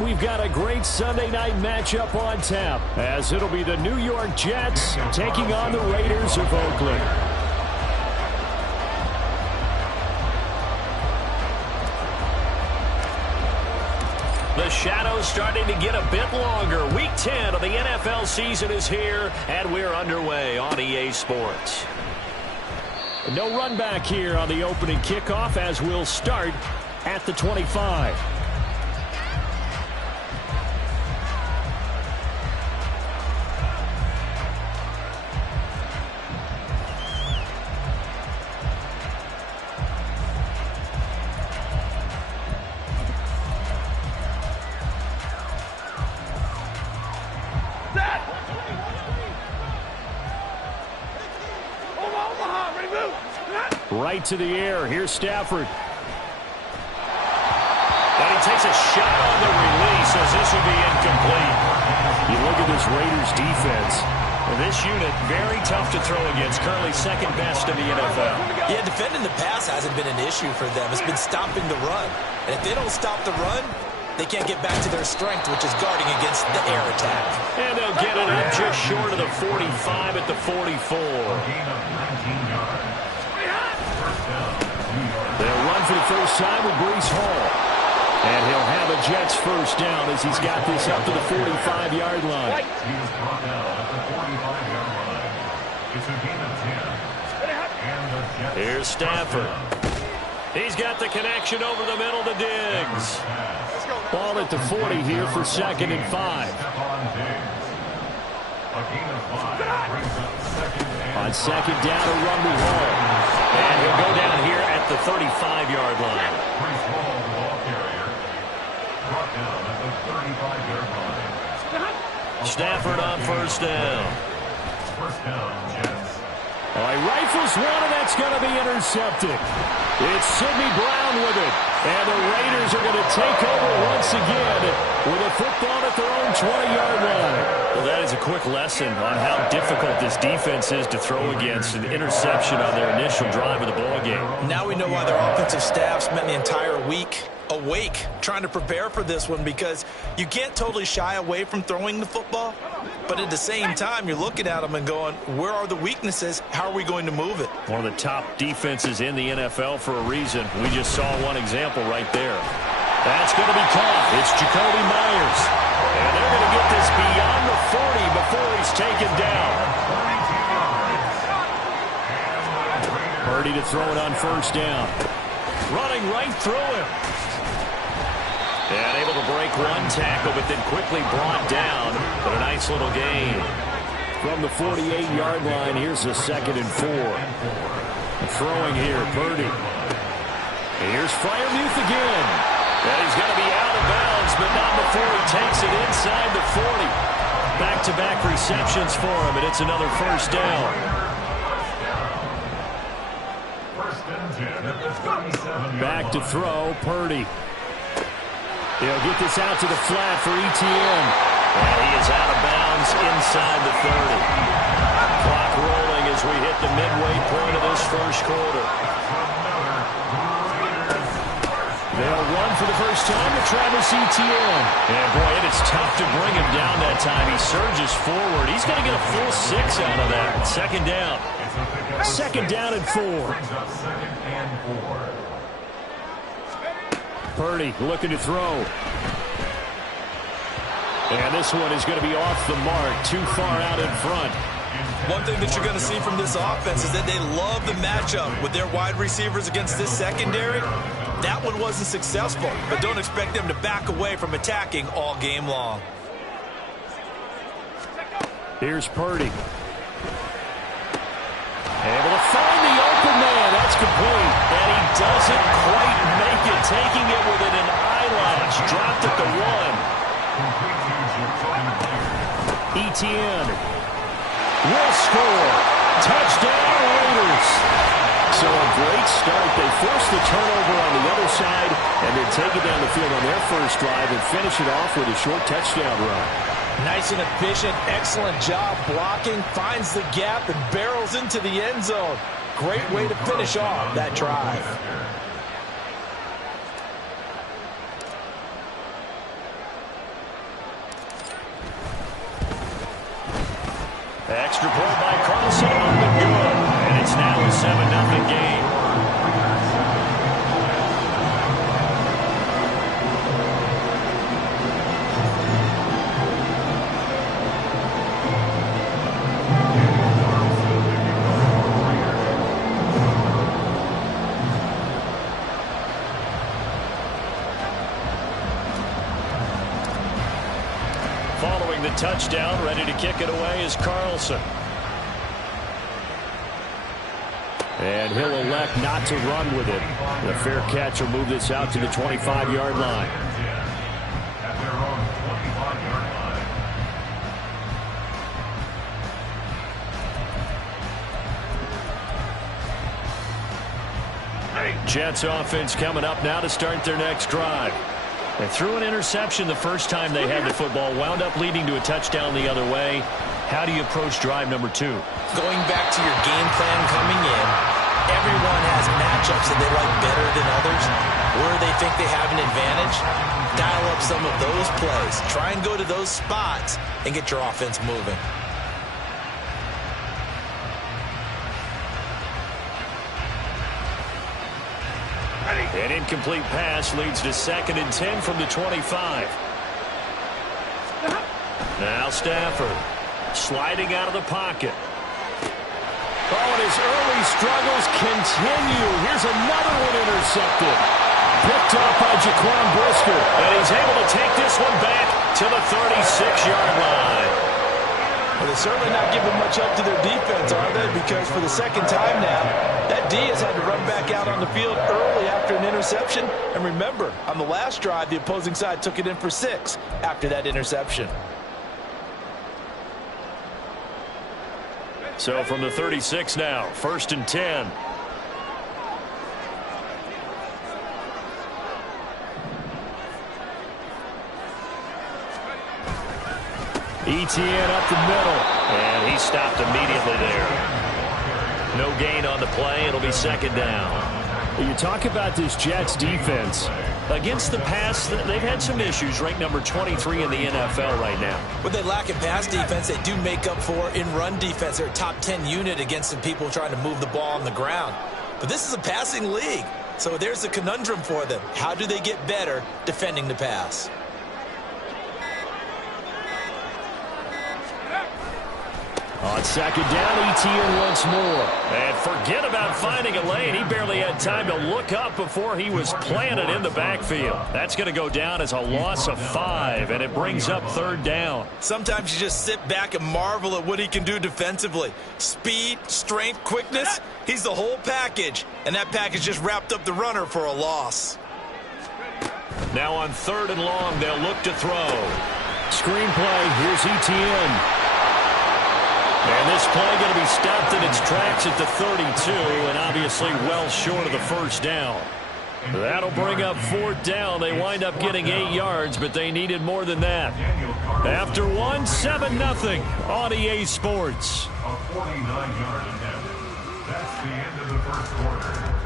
we've got a great Sunday night matchup on tap, as it'll be the New York Jets taking on the Raiders of Oakland. The shadow's starting to get a bit longer. Week 10 of the NFL season is here, and we're underway on EA Sports. No run back here on the opening kickoff, as we'll start at the 25. Right to the air. Here's Stafford. And he takes a shot on the release as this will be incomplete. You look at this Raiders defense. This unit, very tough to throw against. Currently second best in the NFL. Yeah, defending the pass hasn't been an issue for them. It's been stopping the run. And if they don't stop the run, they can't get back to their strength, which is guarding against the air attack. And they'll get it up just short of the 45 at the 44. They'll run for the first time with Breece Hall. And he'll have a Jets first down as he's got this up to the 45-yard line. Here's Stafford. He's got the connection over the middle to Diggs. Ball at the 40 here for 2nd and 5. On 2nd down, a run with Hall. And he'll go down here at the 35-yard line. Stafford on first down. He rifles one, and that's going to be intercepted. It's Sidney Brown with it. And the Raiders are going to take over once again with a football at their own 20-yard line. Well, that is a quick lesson on how difficult this defense is to throw against. An interception on their initial drive of the ballgame. Now we know why their offensive staff spent the entire week awake trying to prepare for this one, because you can't totally shy away from throwing the football, but at the same time you're looking at them and going, where are the weaknesses? How are we going to move it? One of the top defenses in the NFL for a reason. We just saw one example right there. That's going to be caught. It's Jacoby Myers, and they're going to get this beyond the 40 before he's taken down. Purdy to throw it on first down. Running right through him. And able to break one tackle, but then quickly brought down. But a nice little gain. From the 48-yard line, here's a 2nd and 4. Throwing here, Purdy. Here's Freiermuth again. And he's going to be out of bounds, but not before he takes it inside the 40. Back-to-back receptions for him, and it's another first down. Back to throw, Purdy. He'll get this out to the flat for ETN. And he is out of bounds inside the 30. Clock rolling as we hit the midway point of this first quarter. They'll run for the first time to Travis Etienne. And boy, it is tough to bring him down that time. He surges forward. He's going to get a full 6 out of that. 2nd down. 2nd down and 4. Purdy looking to throw. And this one is going to be off the mark, too far out in front. One thing that you're going to see from this offense is that they love the matchup with their wide receivers against this secondary. That one wasn't successful, but don't expect them to back away from attacking all game long. Here's Purdy. Able to find the open man. That's complete. And he doesn't quite make it, taking it within an eyelash. Dropped at the 1. Etienne will score. Touchdown, Raiders. So a great start. They force the turnover on the other side, and then take it down the field on their first drive and finish it off with a short touchdown run. Nice and efficient, excellent job blocking, finds the gap and barrels into the end zone. Great way to finish off that drive. Extra point by Carlson up and good. And it's now a 7-0 game. Following the touchdown, ready to kick it away is Carlson. And he'll elect not to run with it. The fair catch will move this out to the 25-yard line. Jets offense coming up now to start their next drive. They threw an interception the first time they had the football, wound up leading to a touchdown the other way. How do you approach drive number 2? Going back to your game plan coming in, everyone has matchups that they like better than others. Where they think they have an advantage, dial up some of those plays. Try and go to those spots and get your offense moving. An incomplete pass leads to 2nd and 10 from the 25. Now Stafford sliding out of the pocket. Oh, and his early struggles continue. Here's another one intercepted. Picked up by Jaquan Brisker. And he's able to take this one back to the 36-yard line. Well, they're certainly not giving much up to their defense, are they? Because for the second time now, that D has had to run back out on the field early after an interception. And remember, on the last drive, the opposing side took it in for 6 after that interception. So from the 36 now, 1st and 10. Etienne up the middle, and he stopped immediately there. No gain on the play. It'll be 2nd down. You talk about this Jets defense. Against the pass, they've had some issues. Ranked number 23 in the NFL right now. What they lack in pass defense, they do make up for in run defense. They're a top 10 unit against some people trying to move the ball on the ground. But this is a passing league, so there's a conundrum for them. How do they get better defending the pass? On 2nd down, Etienne once more. And forget about finding a lane. He barely had time to look up before he was planted in the backfield. That's going to go down as a loss of 5, and it brings up 3rd down. Sometimes you just sit back and marvel at what he can do defensively. Speed, strength, quickness, he's the whole package. And that package just wrapped up the runner for a loss. Now on 3rd and long, they'll look to throw. Screenplay, here's Etienne. And this play going to be stopped in its tracks at the 32, and obviously well short of the 1st down. That'll bring up 4th down. They wind up getting 8 yards, but they needed more than that. After 1, 7-0 on EA Sports.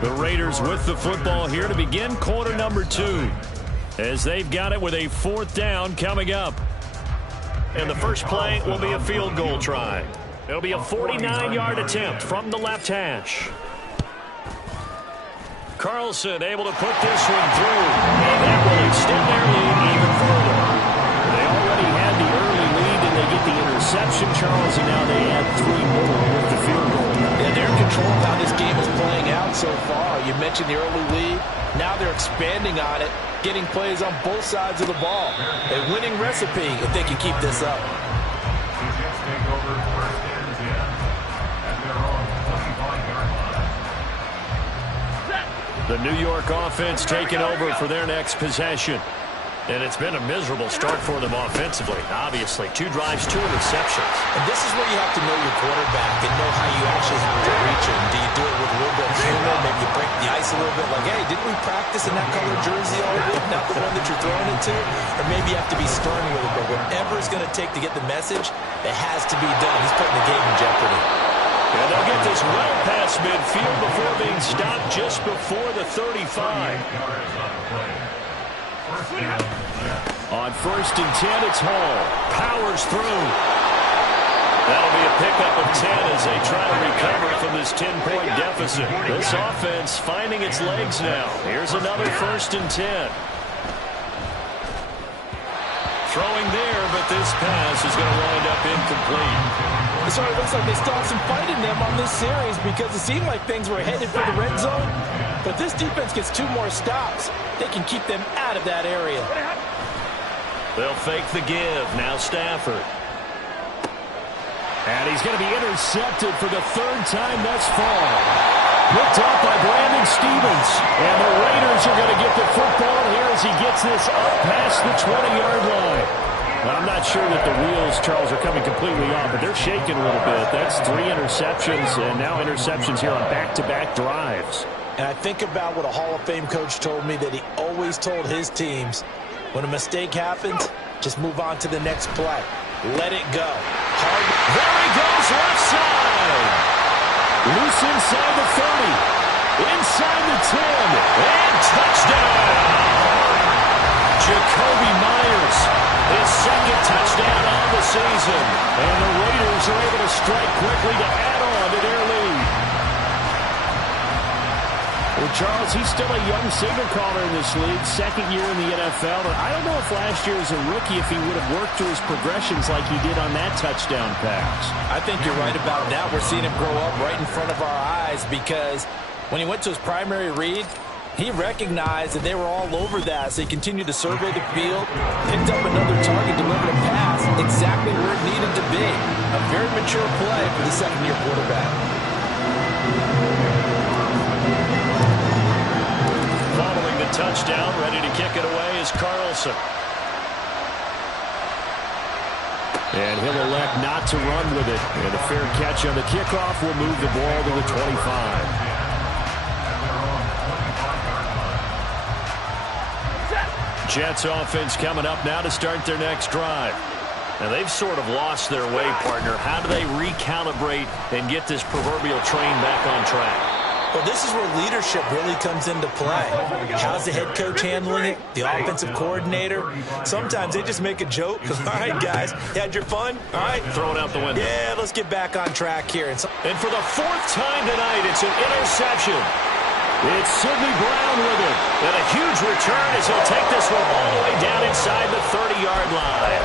The Raiders with the football here to begin quarter number 2, as they've got it with a 4th down coming up. And the first play will be a field goal try. It'll be a 49-yard attempt from the left hash. Carlson able to put this one through, and that will extend their lead even further. They already had the early lead, and they get the interception, Charles, and now they add 3 more with the field goal. Yeah, they're in control of how this game is playing out so far. You mentioned the early lead. Now they're expanding on it, getting plays on both sides of the ball. A winning recipe if they can keep this up. The New York offense taking over for their next possession. And it's been a miserable start for them offensively. Obviously, 2 drives, 2 interceptions. And this is where you have to know your quarterback and know how you actually have to reach him. Do you do it with a little bit of humor? Maybe you break the ice a little bit like, hey, didn't we practice in that color jersey all week? Not the one that you're throwing it to? Or maybe you have to be stern with it. But whatever it's going to take to get the message, it has to be done. He's putting the game in jeopardy. And they'll get this well past midfield before being stopped just before the 35. On 1st and 10, it's Hall. Powers through. That'll be a pickup of 10 as they try to recover from this 10-point deficit. This offense finding its legs now. Here's another 1st and 10. Throwing there, but this pass is going to wind up incomplete. So it looks like they still have some fight in them on this series because it seemed like things were headed for the red zone. But if this defense gets 2 more stops, they can keep them out of that area. They'll fake the give. Now Stafford. And he's going to be intercepted for the 3rd time thus far. Picked off by Brandon Stevens. And the Raiders are going to get the football here as he gets this up past the 20-yard line. Well, I'm not sure that the wheels, Charles, are coming completely off, but they're shaking a little bit. That's 3 interceptions and now interceptions here on back-to-back drives. And I think about what a Hall of Fame coach told me that he always told his teams, when a mistake happens, just move on to the next play. Let it go. Hard. There he goes, left side. Loose inside the 30. Inside the 10. And touchdown. Jacoby Myers, his 2nd touchdown on the season. And the Raiders are able to strike quickly to add on to their lead. Well, Charles, he's still a young signal caller in this league, 2nd year in the NFL. But I don't know if last year as a rookie, if he would have worked through his progressions like he did on that touchdown pass. I think you're right about that. We're seeing him grow up right in front of our eyes because when he went to his primary read, he recognized that they were all over that, so he continued to survey the field, picked up another target, delivered a pass exactly where it needed to be. A very mature play for the 2nd-year quarterback. Following the touchdown, ready to kick it away is Carlson. And he'll elect not to run with it. And a fair catch on the kickoff will move the ball to the 25. Jets offense coming up now to start their next drive. Now they've sort of lost their way, partner. How do they recalibrate and get this proverbial train back on track? Well, this is where leadership really comes into play. How's the head coach handling it? The offensive coordinator? Sometimes they just make a joke. All right, guys, you had your fun? All right. Throw it out the window. Yeah, let's get back on track here. And for the 4th time tonight, it's an interception. It's Sidney Brown with it. And a huge return as he'll take this one all the way down inside the 30-yard line.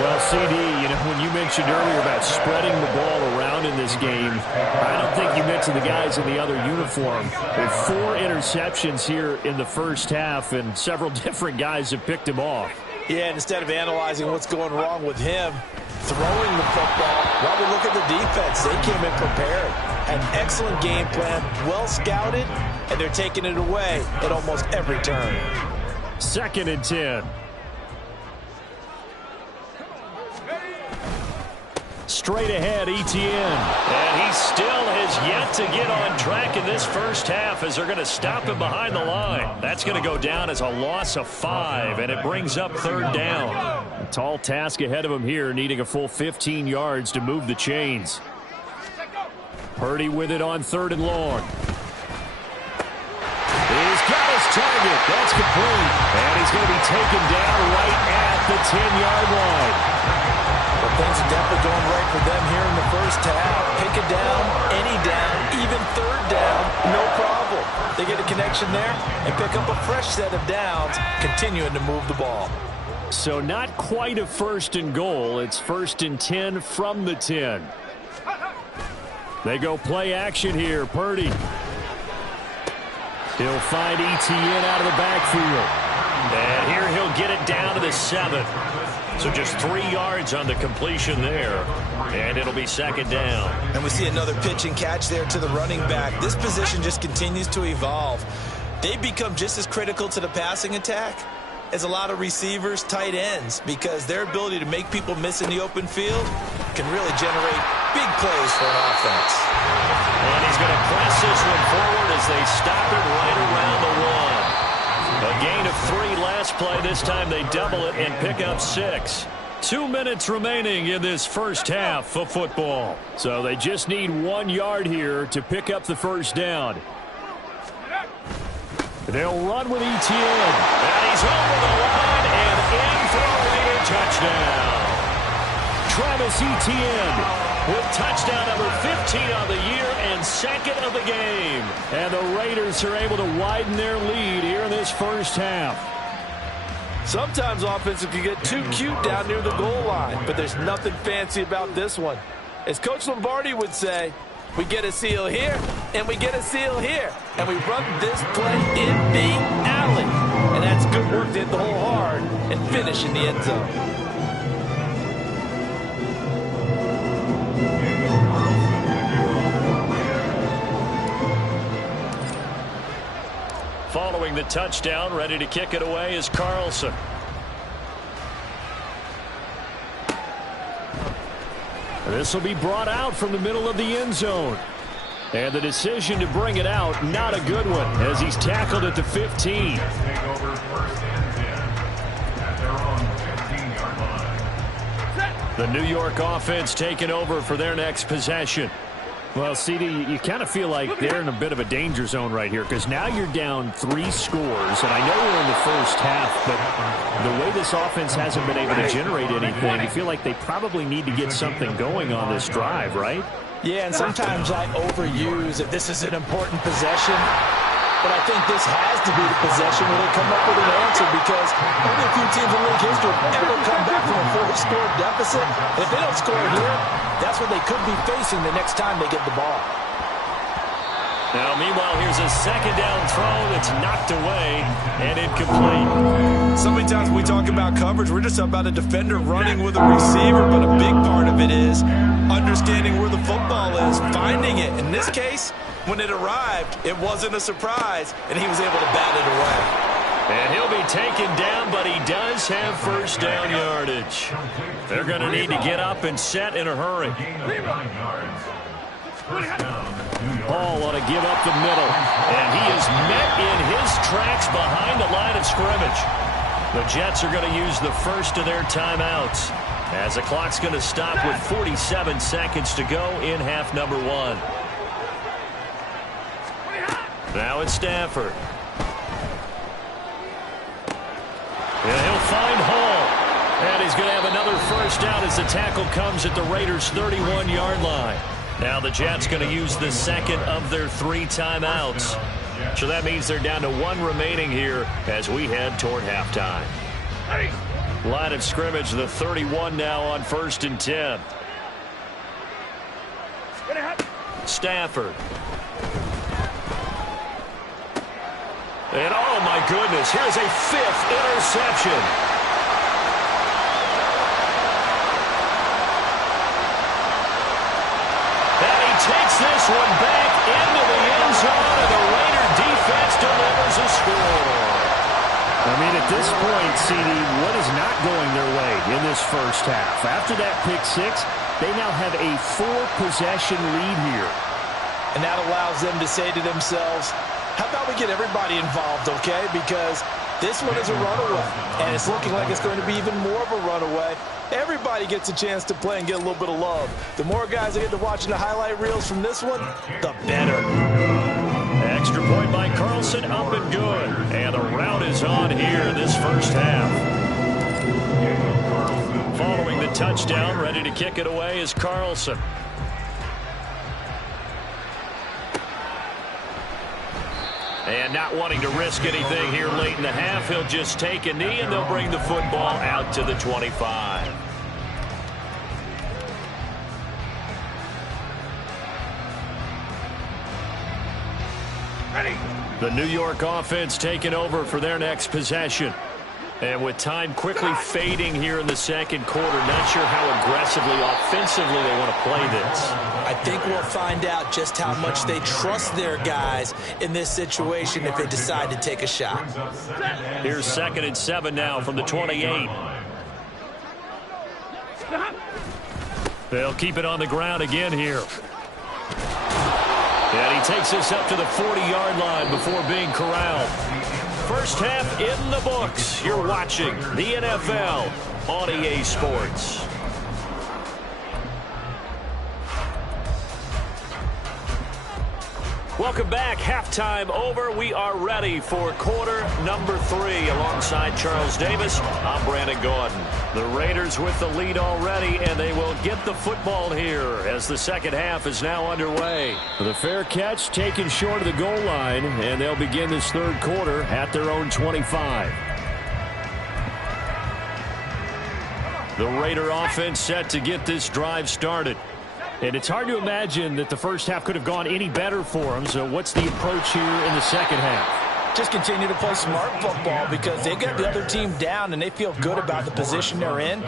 Well, CD, when you mentioned earlier about spreading the ball around in this game, I don't think you mentioned the guys in the other uniform. With 4 interceptions here in the first half, and several different guys have picked him off. Yeah, and instead of analyzing what's going wrong with him, throwing the football, well, we look at the defense. They came in prepared. An excellent game plan, well scouted, and they're taking it away at almost every turn. 2nd and 10. Straight ahead, Etienne. And he still has yet to get on track in this first half as they're going to stop him behind the line. That's going to go down as a loss of 5, and it brings up 3rd down. A tall task ahead of him here, needing a full 15 yards to move the chains. Purdy with it on 3rd and long. He's got his target. That's complete. And he's going to be taken down right at the 10-yard line. Well, things are definitely going right for them here in the first half. Pick it down, any down, even 3rd down, no problem. They get a connection there and pick up a fresh set of downs, continuing to move the ball. So not quite a 1st and goal. It's 1st and 10 from the 10. They go play action here. Purdy. He'll find Etienne out of the backfield. And here he'll get it down to the 7. So just 3 yards on the completion there. And it'll be 2nd down. And we see another pitch and catch there to the running back. This position just continues to evolve. They've become just as critical to the passing attack as a lot of receivers, tight ends, because their ability to make people miss in the open field can really generate big plays for an offense. And he's going to press this one forward as they stop it right around the 1. A gain of 3 last play. This time they double it and pick up 6. 2 minutes remaining in this first half of football. So they just need 1 yard here to pick up the 1st down. They'll run with Etienne. And he's over the line and in for a Raider touchdown. Travis Etienne with touchdown number 15 on the year and second of the game. And the Raiders are able to widen their lead here in this first half. Sometimes offenses can get too cute down near the goal line, but there's nothing fancy about this one. As Coach Lombardi would say, we get a seal here, and we get a seal here. And we run this play in the alley. And that's good work to hit the hole hard and finish in the end zone. Following the touchdown, ready to kick it away is Carlson. This will be brought out from the middle of the end zone. And the decision to bring it out, not a good one, as he's tackled at the 15. The New York offense taking over for their next possession. Well, CD, you kind of feel like they're in a bit of a danger zone right here because now you're down 3 scores, and I know we're in the first half, but the way this offense hasn't been able to generate anything, you feel like they probably need to get something going on this drive, right? Yeah, and sometimes I overuse that this is an important possession, but I think this has to be the possession where they come up with an answer because only a few teams in league history have ever come back from a 4-score deficit. And if they don't score here, that's what they could be facing the next time they get the ball. Now, meanwhile, here's a second down throw that's knocked away and incomplete. So many times when we talk about coverage, we're just about a defender running with a receiver, but a big part of it is understanding where the football is, finding it. In this case, when it arrived, it wasn't a surprise, and he was able to bat it away. And he'll be taken down, but he does have first down yardage. They're going to need to get up and set in a hurry. Hall ought to give up the middle, and he is met in his tracks behind the line of scrimmage. The Jets are going to use the first of their timeouts as the clock's going to stop with 47 seconds to go in half number 1. Now it's Stafford. And he'll find Hall. And he's going to have another first down as the tackle comes at the Raiders' 31-yard line. Now the Jets going to use the second of their 3 timeouts. So that means they're down to 1 remaining here as we head toward halftime. Line of scrimmage, the 31 now on 1st and 10. Stafford. And oh my goodness, here's a 5th interception. And he takes this one back into the end zone, and the Raider defense delivers a score. I mean, at this point, CD, what is not going their way in this first half? After that pick 6, they now have a 4-possession lead here. And that allows them to say to themselves, how about we get everybody involved, okay? Because this one is a runaway, and it's looking like it's going to be even more of a runaway. Everybody gets a chance to play and get a little bit of love. The more guys that get to watching the highlight reels from this one, the better. Extra point by Carlson, up and good. And the route is on here in this first half. Following the touchdown, ready to kick it away is Carlson. And not wanting to risk anything here late in the half, he'll just take a knee and they'll bring the football out to the 25. The New York offense taking over for their next possession. And with time quickly fading here in the second quarter, not sure how aggressively, offensively they want to play this. I think we'll find out just how much they trust their guys in this situation if they decide to take a shot. Here's 2nd and 7 now from the 28. They'll keep it on the ground again here. And he takes this up to the 40-yard line before being corralled. First half in the books. You're watching the NFL on EA Sports. Welcome back. Halftime over. We are ready for quarter number 3. Alongside Charles Davis, I'm Brandon Gordon. The Raiders with the lead already, and they will get the football here as the second half is now underway. The fair catch taken short of the goal line, and they'll begin this third quarter at their own 25. The Raider offense set to get this drive started. And it's hard to imagine that the first half could have gone any better for them. So what's the approach here in the second half? Just continue to play smart football because they got the other team down and they feel good about the position they're in.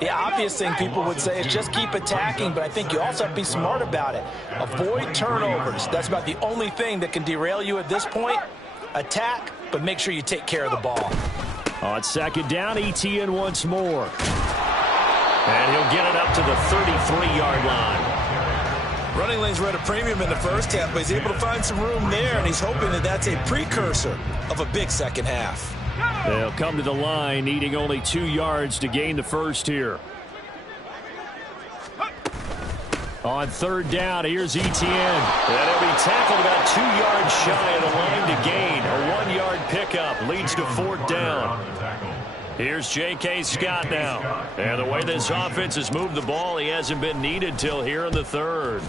The obvious thing people would say is just keep attacking, but I think you also have to be smart about it. Avoid turnovers. That's about the only thing that can derail you at this point. Attack, but make sure you take care of the ball. On second down, ETN once more. And he'll get it up to the 33-yard line. Running lanes were at a premium in the first half, but he's able to find some room there, and he's hoping that that's a precursor of a big second half. They'll come to the line, needing only 2 yards to gain the first here. On third down, here's ETN. And he'll be tackled about 2 yards shy of the line to gain. A 1-yard pickup leads to fourth down. Here's J.K. Scott now. And the way this offense has moved the ball, he hasn't been needed till here in the third.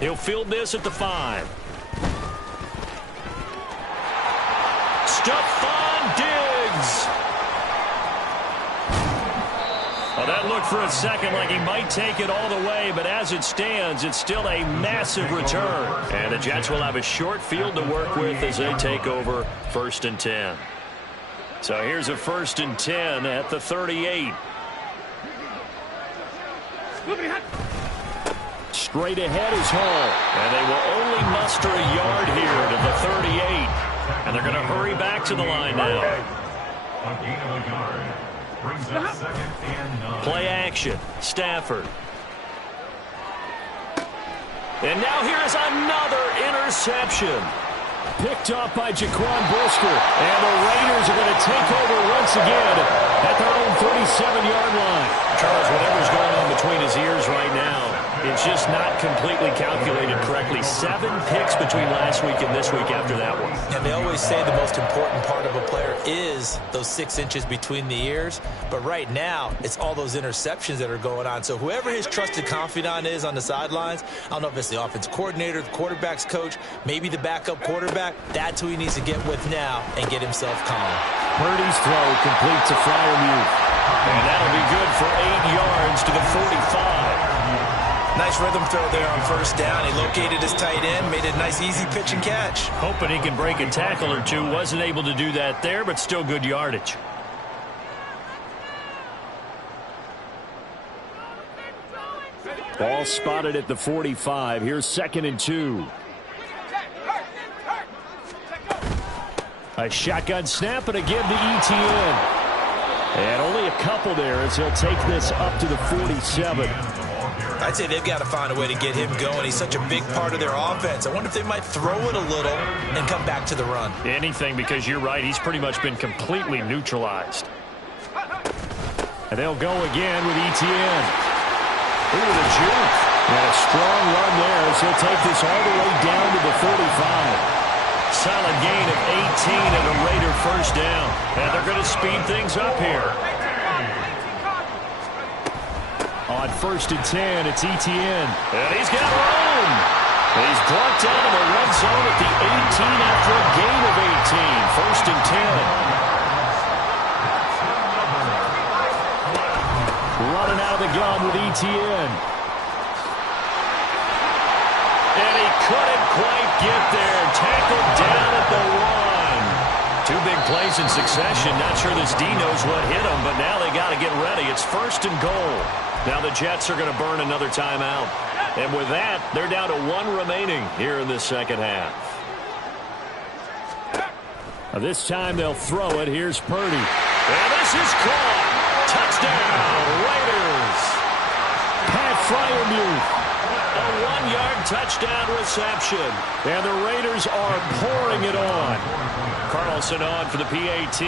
He'll field this at the 5. Stephon Diggs. Well, that looked for a second like he might take it all the way, but as it stands, it's still a massive return. And the Jets will have a short field to work with as they take over 1st and 10. So here's a 1st and 10 at the 38. Straight ahead is Hall. And they will only muster a yard here to the 38. And they're going to hurry back to the line now. Play action. Stafford. And now here is another interception. Picked off by Jaquan Brisker. And the Raiders are going to take over once again at their own 37-yard line. Charles, whatever's going on between his ears right now, it's just not completely calculated correctly. 7 picks between last week and this week after that one. And they always say the most important part of a player is those 6 inches between the ears. But right now, it's all those interceptions that are going on. So whoever his trusted confidant is on the sidelines, I don't know if it's the offense coordinator, the quarterback's coach, maybe the backup quarterback, that's who he needs to get with now and get himself calm. Purdy's throw complete to Freiermuth. And that'll be good for 8 yards to the 45. Nice rhythm throw there on first down. He located his tight end, made a nice easy pitch and catch. Hoping he can break a tackle or two. Wasn't able to do that there, but still good yardage. Ball spotted at the 45. Here's 2nd and 2. A shotgun snap and a give to ETN. And only a couple there as he'll take this up to the 47. I'd say they've got to find a way to get him going. He's such a big part of their offense. I wonder if they might throw it a little and come back to the run. Anything, because you're right. He's pretty much been completely neutralized. And they'll go again with ETN. Ooh, the juke. And a strong run there as he'll take this all the way down to the 45. Solid gain of 18 and a Raider first down. And they're going to speed things up here. On 1st and 10, it's ETN. And he's got room. He's brought down in the red zone at the 18 after a gain of 18. 1st and 10. Running out of the gun with ETN. And he couldn't quite get there. Tackled down at the 1. 2 big plays in succession. Not sure this D knows what hit him, but now they got to get ready. It's 1st and goal. Now the Jets are going to burn another timeout. And with that, they're down to 1 remaining here in the second half. This time they'll throw it. Here's Purdy. And this is caught. Touchdown, Raiders. Pat Freiermuth. A 1-yard touchdown reception. And the Raiders are pouring it on. Carlson on for the PAT.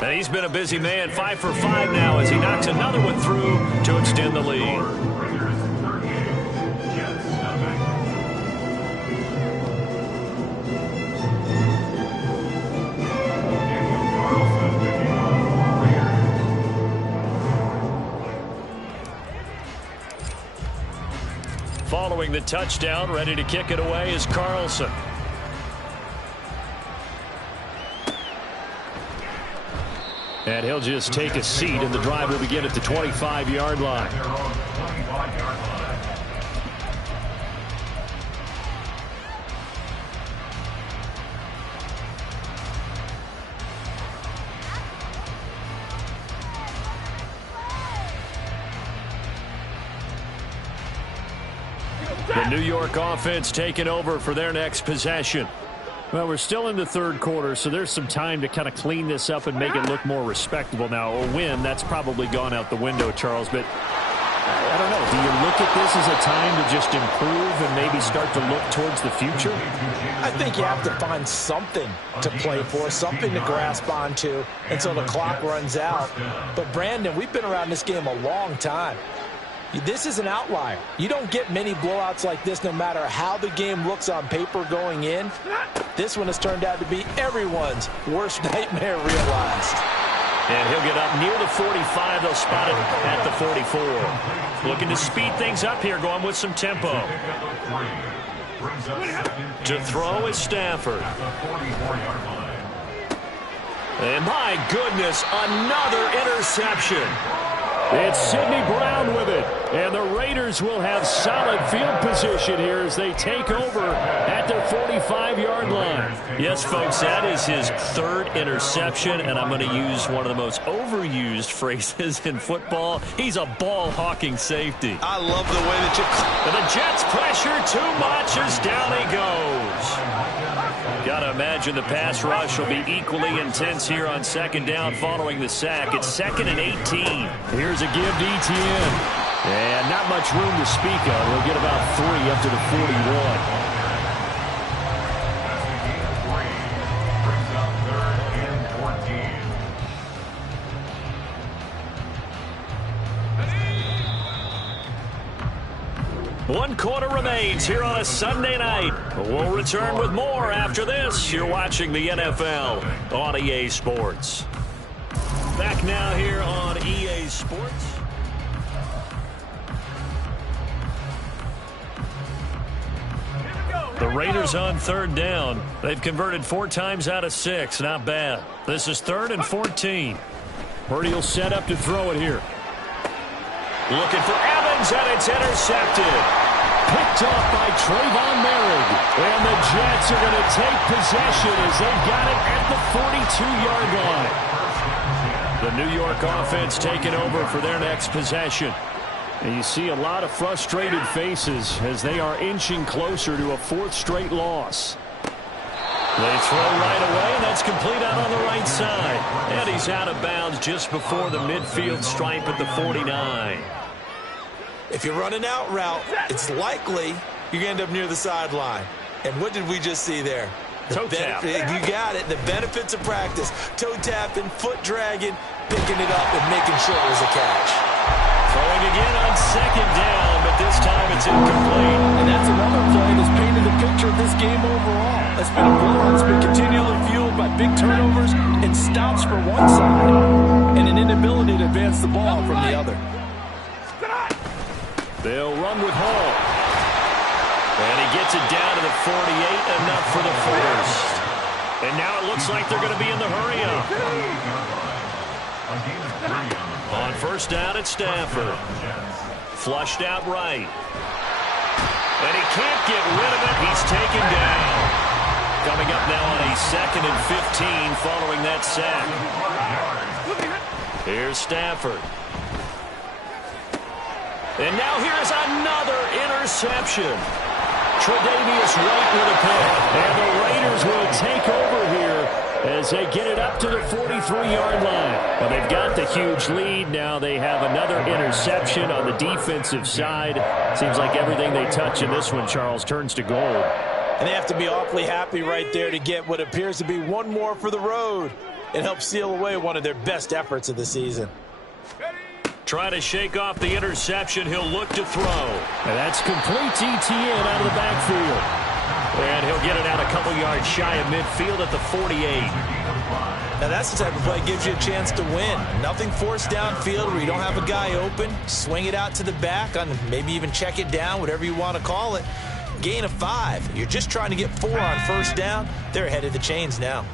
And he's been a busy man, 5 for 5 now as he knocks another one through to extend the lead. throwing the touchdown. Ready to kick it away is Carlson. And he'll just take a seat, and the drive will begin at the 25-yard line. The New York offense taking over for their next possession. Well, we're still in the third quarter, so there's some time to kind of clean this up and make it look more respectable. Now, a win, that's probably gone out the window, Charles, but I don't know. Do you look at this as a time to just improve and maybe start to look towards the future? I think you have to find something to play for, something to grasp onto until the clock runs out. But, Brandon, we've been around this game a long time. This is an outlier. You don't get many blowouts like this no matter how the game looks on paper going in. This one has turned out to be everyone's worst nightmare realized. And he'll get up near the 45. They'll spot it at the 44. Looking to speed things up here, going with some tempo. To throw is Stafford. And my goodness, another interception. It's Sidney Brown with it, and the Raiders will have solid field position here as they take over at their 45-yard line. Yes, folks, that is his third interception, and I'm going to use one of the most overused phrases in football. He's a ball-hawking safety. I love the way that you... And the Jets pressure too much as down he goes. Got to imagine the pass rush will be equally intense here on second down following the sack. It's 2nd and 18. Here's a give to Etienne. And not much room to speak of. He'll get about 3 up to the 41. One quarter remains here on a Sunday night. We'll return with more after this. You're watching the NFL on EA Sports. Back now here on EA Sports. The Raiders on third down. They've converted 4 times out of 6. Not bad. This is 3rd and 14. Purdy will set up to throw it here. Looking for Evans, and it's intercepted. Picked off by Trayvon Merrick. And the Jets are going to take possession as they've got it at the 42-yard line. The New York offense taking over for their next possession. And you see a lot of frustrated faces as they are inching closer to a 4th straight loss. They throw right away, and that's complete out on the right side. And he's out of bounds just before the midfield stripe at the 49. If you're running out route, it's likely you're going to end up near the sideline. And what did we just see there? Toe tap. You got it. The benefits of practice. Toe tapping, foot dragging, picking it up, and making sure it was a catch. Throwing again on second down, but this time it's incomplete. And that's another play that's painted the picture of this game overall. It's been a blowout that's been continually fueled by big turnovers and stops for one side and an inability to advance the ball from the other. They'll run with Hall. And he gets it down to the 48, enough for the first. And now it looks like they're going to be in the hurry-up. On first down at Stafford. Flushed out right. And he can't get rid of it. He's taken down. Coming up now on a 2nd and 15 following that sack. Here's Stafford. And now here's another interception. Tre'Davious White with a pick. And the Raiders will take over here as they get it up to the 43-yard line. Well, they've got the huge lead. Now they have another interception on the defensive side. Seems like everything they touch in this one, Charles, turns to gold. And they have to be awfully happy right there to get what appears to be one more for the road. It helps seal away one of their best efforts of the season. Try to shake off the interception. He'll look to throw. And that's complete to Etienne out of the backfield. And he'll get it out a couple yards shy of midfield at the 48. Now that's the type of play that gives you a chance to win. Nothing forced downfield where you don't have a guy open. Swing it out to the back, on maybe even check it down, whatever you want to call it. Gain of 5. You're just trying to get 4 on first down. They're ahead of the chains now.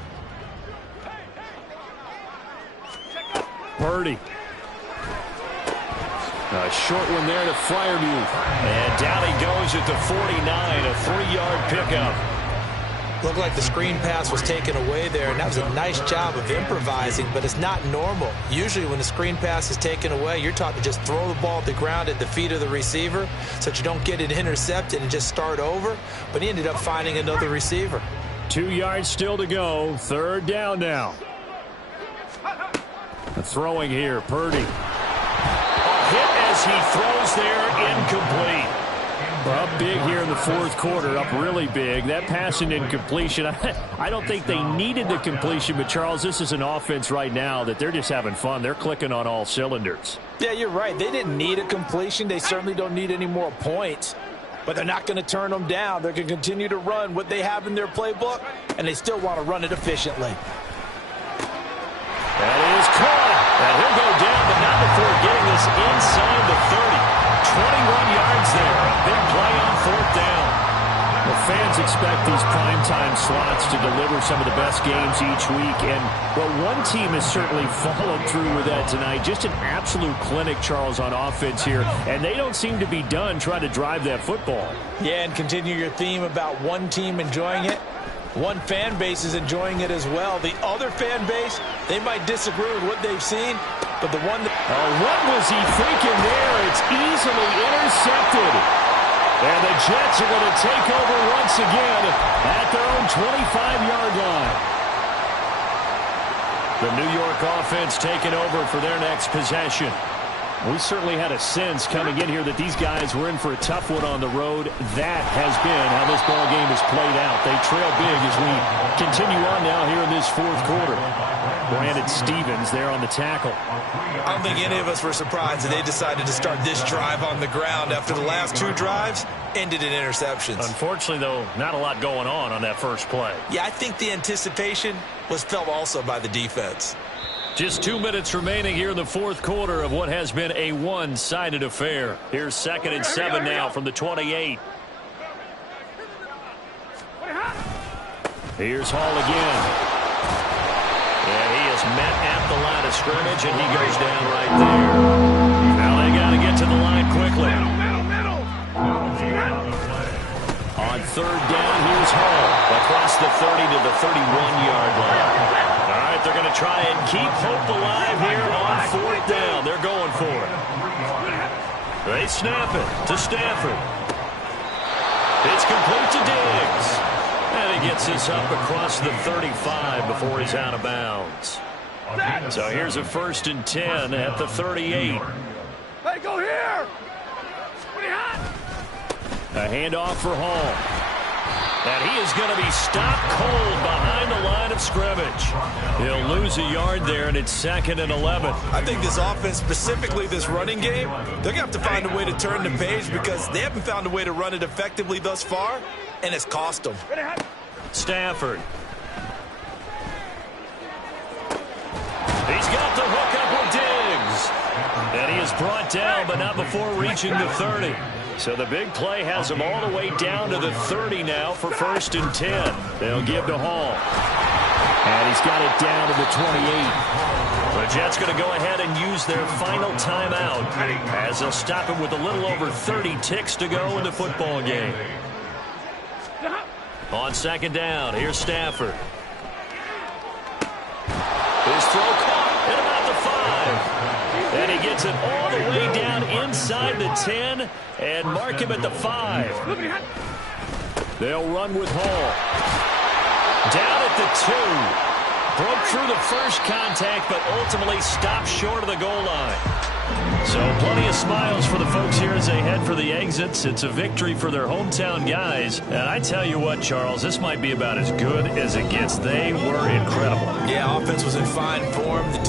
Purdy. A short one there to Freiermuth. And down he goes at the 49, a 3-yard pickup. Looked like the screen pass was taken away there, and that was a nice job of improvising, but it's not normal. Usually when the screen pass is taken away, you're taught to just throw the ball at the ground at the feet of the receiver so that you don't get it intercepted and just start over, but he ended up finding another receiver. 2 yards still to go. 3rd down now. Throwing here, Purdy. A hit as he throws there, incomplete. Up big here in the 4th quarter, up really big. That pass and incompletion, I don't think they needed the completion, but Charles, this is an offense right now that they're just having fun. They're clicking on all cylinders. Yeah, you're right. They didn't need a completion. They certainly don't need any more points, but they're not going to turn them down. They're going to continue to run what they have in their playbook, and they still want to run it efficiently. That is caught. And he'll go down, but not before getting this inside the 30. 21 yards there. A big play on 4th down. The fans expect these primetime slots to deliver some of the best games each week. And, well, one team has certainly followed through with that tonight. Just an absolute clinic, Charles, on offense here. And they don't seem to be done trying to drive that football. Yeah, and continue your theme about one team enjoying it. One fan base is enjoying it as well. The other fan base, they might disagree with what they've seen, but the one that... Oh, what was he thinking there? It's easily intercepted. And the Jets are going to take over once again at their own 25-yard line. The New York offense taking over for their next possession. We certainly had a sense coming in here that these guys were in for a tough one on the road. That has been how this ball game has played out. They trail big as we continue on now here in this 4th quarter. Brandon Stevens there on the tackle. I don't think any of us were surprised that they decided to start this drive on the ground after the last 2 drives ended in interceptions. Unfortunately, though, not a lot going on that first play. Yeah, I think the anticipation was felt also by the defense. Just 2 minutes remaining here in the 4th quarter of what has been a one-sided affair. Here's 2nd and 7 now from the 28. Here's Hall again. And he is met at the line of scrimmage, and he goes down right there. Now they got to get to the line quickly. On 3rd down, here's Hall across the 30 to the 31-yard line. They're going to try and keep hope alive here on 4th down. They're going for it. They snap it to Stafford. It's complete to Diggs. And he gets this up across the 35 before he's out of bounds. So here's a 1st and 10 at the 38. Hey, go here! A handoff for Hall. And he is going to be stopped cold behind the line of scrimmage. He'll lose a yard there, and it's 2nd and 11. I think this offense, specifically this running game, they're going to have to find a way to turn the page because they haven't found a way to run it effectively thus far, and it's cost them. Stafford. He's got the hook up with Diggs. And he is brought down, but not before reaching the 30. So the big play has him all the way down to the 30 now for 1st and 10. They'll give to Hall. And he's got it down to the 28. The Jets going to go ahead and use their final timeout as they'll stop him with a little over 30 ticks to go in the football game. On 2nd down, here's Stafford. His throw caught at about the 5. And he gets it all the way down inside the 10 and mark him at the 5. They'll run with Hall. Down at the 2. Broke through the first contact, but ultimately stopped short of the goal line. So plenty of smiles for the folks here as they head for the exits. It's a victory for their hometown guys. And I tell you what, Charles, this might be about as good as it gets. They were incredible. Yeah, offense was in fine form. The